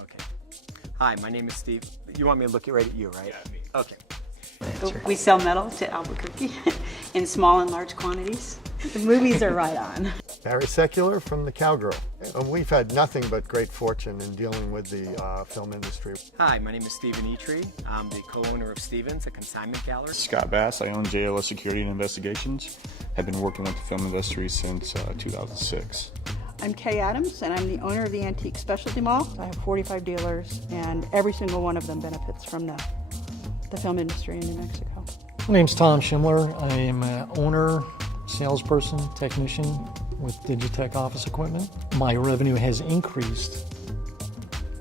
Okay. Hi, my name is Steve. You want me to look right at you, right? Yeah, me. Okay. We sell metal to Albuquerque in small and large quantities. The movies are right on. Very secular from the Cowgirl. We've had nothing but great fortune in dealing with the film industry. Hi, my name is Stephen Etrie. I'm the co-owner of Stevens, a consignment gallery. Scott Bass, I own JLS Security and Investigations. I've been working with the film industry since 2006. I'm Kay Adams, and I'm the owner of the Antique Specialty Mall. I have 45 dealers, and every single one of them benefits from the film industry in New Mexico. My name's Tom Schimler. I am an owner, salesperson, technician with Digitech office equipment. My revenue has increased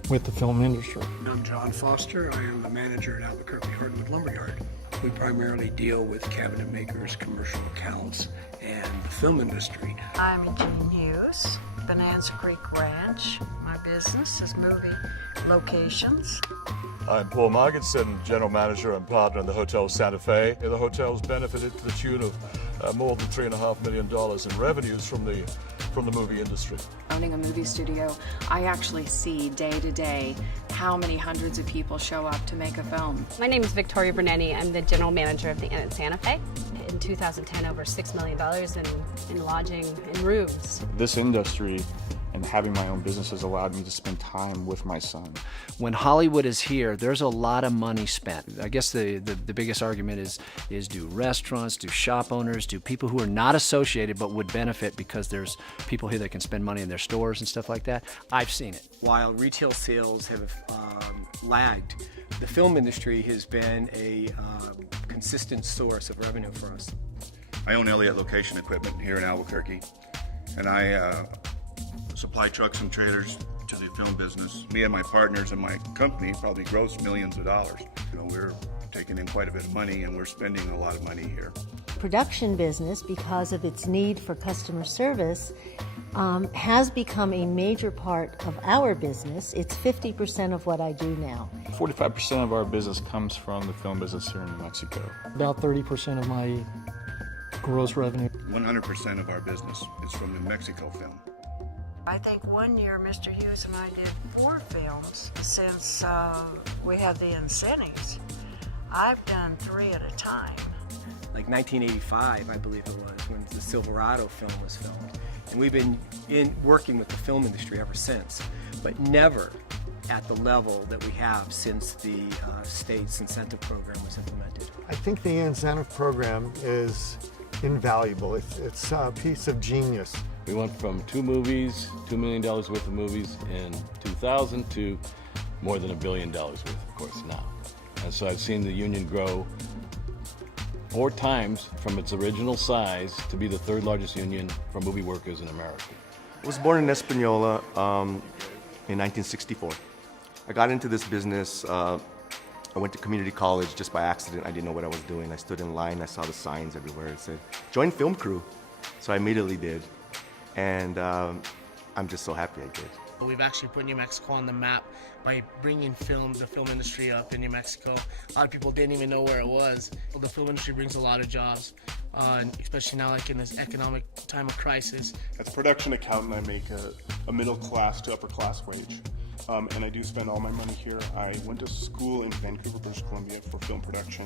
with the film industry. I'm John Foster. I am the manager at Albuquerque Hardwood Lumberyard. We primarily deal with cabinet makers, commercial accounts, and the film industry. I'm Jean Hughes, Bonanza Creek Ranch. My business is movie locations. I'm Paul Marginson, General Manager and Partner in the Hotel Santa Fe. The hotel's benefited to the tune of more than $3.5 million in revenues from the movie industry. Owning a movie studio, I actually see day to day how many hundreds of people show up to make a film. My name is Victoria Bernetti. I'm the General Manager of the Inn at Santa Fe. In 2010, over $6 million in lodging and rooms. This industry and having my own business has allowed me to spend time with my son. When Hollywood is here, there's a lot of money spent. I guess the biggest argument is do restaurants, do shop owners, do people who are not associated but would benefit because there's people here that can spend money in their stores and stuff like that. I've seen it. While retail sales have lagged, the film industry has been a consistent source of revenue for us. I own Elliott Location Equipment here in Albuquerque, and I supply trucks and trailers to the film business. Me and my partners and my company probably gross millions of dollars. You know, we're taking in quite a bit of money, and we're spending a lot of money here. Production business, because of its need for customer service, has become a major part of our business. It's 50% of what I do now. 45% of our business comes from the film business here in New Mexico. About 30% of my gross revenue. 100% of our business is from New Mexico film. I think one year Mr. Hughes and I did 4 films since we had the incentives. I've done 3 at a time. Like 1985, I believe it was, when the Silverado film was filmed. And we've been working with the film industry ever since, but never at the level that we have since the state's incentive program was implemented. I think the incentive program is invaluable. It's a piece of genius. We went from 2 movies, $2 million worth of movies in 2000 to more than $1 billion worth, of course, now. And so I've seen the union grow 4 times from its original size to be the 3rd largest union for movie workers in America. I was born in Espanola in 1964. I got into this business. I went to community college just by accident. I didn't know what I was doing. I stood in line. I saw the signs everywhere. It said, join film crew. So I immediately did. And I'm just so happy I did. We've actually put New Mexico on the map by bringing the film industry up in New Mexico. A lot of people didn't even know where it was. The film industry brings a lot of jobs, especially now like in this economic time of crisis. As a production accountant, I make a middle class to upper class wage. And I do spend all my money here. I went to school in Vancouver, British Columbia for film production,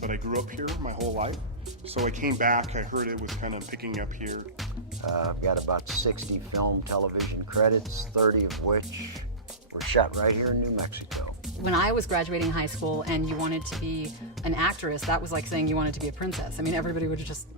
but I grew up here my whole life. So I came back, I heard it was kind of picking up here. I've got about 60 film television credits, 30 of which were shot right here in New Mexico. When I was graduating high school and you wanted to be an actress, that was like saying you wanted to be a princess. I mean, everybody would just,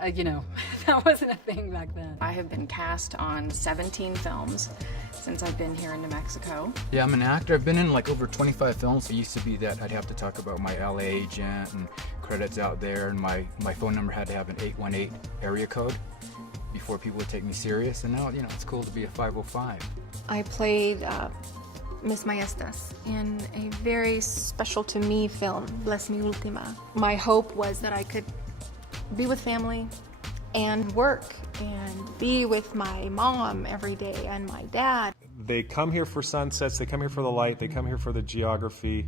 that wasn't a thing back then. I have been cast on 17 films since I've been here in New Mexico. Yeah, I'm an actor. I've been in like over 25 films. It used to be that I'd have to talk about my LA agent and credits out there, and my phone number had to have an 818 area code before people would take me serious, and now, it's cool to be a 505. I played Miss Maestas in a very special to me film, Bless Mi Ultima. My hope was that I could be with family and work and be with my mom every day and my dad. They come here for sunsets, they come here for the light, they come here for the geography,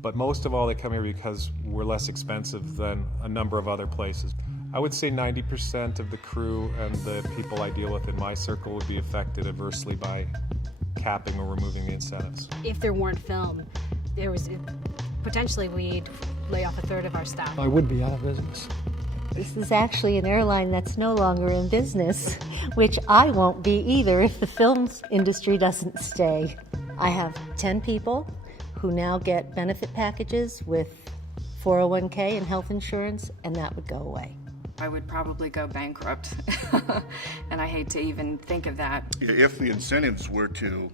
but most of all they come here because we're less expensive than a number of other places. I would say 90% of the crew and the people I deal with in my circle would be affected adversely by capping or removing the incentives. If there weren't film, there was potentially we'd lay off a third of our staff. I would be out of business. This is actually an airline that's no longer in business, which I won't be either if the film industry doesn't stay. I have 10 people who now get benefit packages with 401k and health insurance, and that would go away. I would probably go bankrupt, and I hate to even think of that. If the incentives were to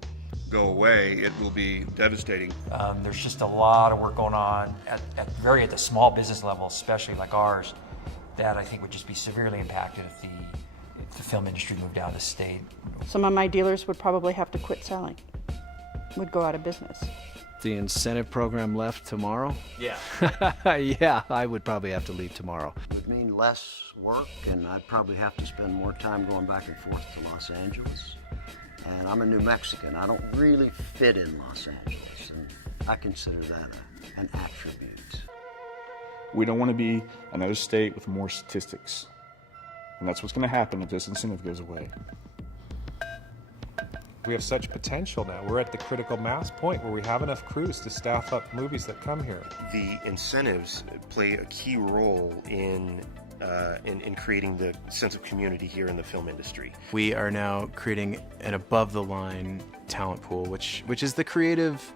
go away, it will be devastating. There's just a lot of work going on at the small business level, especially like ours, that I think would just be severely impacted if the film industry moved out of the state. Some of my dealers would probably have to quit selling, would go out of business. The incentive program left tomorrow? Yeah. Yeah, I would probably have to leave tomorrow. It would mean less work, and I'd probably have to spend more time going back and forth to Los Angeles. And I'm a New Mexican. I don't really fit in Los Angeles, and I consider that an attribute. We don't want to be another state with more statistics. And that's what's going to happen if this incentive goes away. We have such potential now. We're at the critical mass point where we have enough crews to staff up movies that come here. The incentives play a key role in creating the sense of community here in the film industry. We are now creating an above-the-line talent pool, which is the creative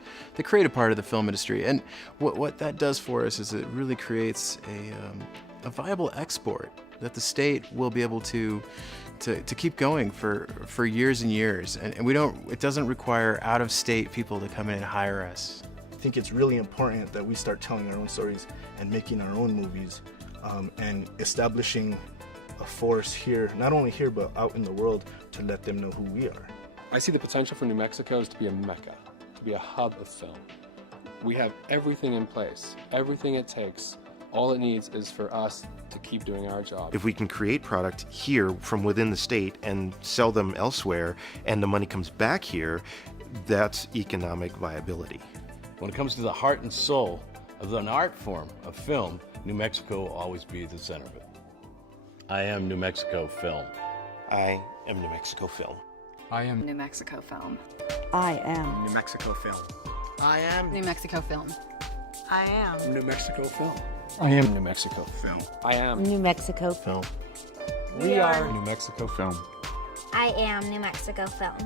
part of the film industry. And what that does for us is it really creates a viable export that the state will be able to keep going for years and years. And it doesn't require out-of-state people to come in and hire us. I think it's really important that we start telling our own stories and making our own movies, and establishing a force here, not only here, but out in the world, to let them know who we are. I see the potential for New Mexico is to be a mecca, to be a hub of film. We have everything in place, everything it takes. All it needs is for us to keep doing our job. If we can create product here from within the state and sell them elsewhere, and the money comes back here, that's economic viability. When it comes to the heart and soul of an art form of film, New Mexico will always be at the center of it. I am New Mexico Film. I am New Mexico Film. I am New Mexico Film. I am New Mexico Film. I am New Mexico Film. I am New Mexico Film. I am New Mexico Film. I am New Mexico Film. We are New Mexico Film. I am New Mexico Film.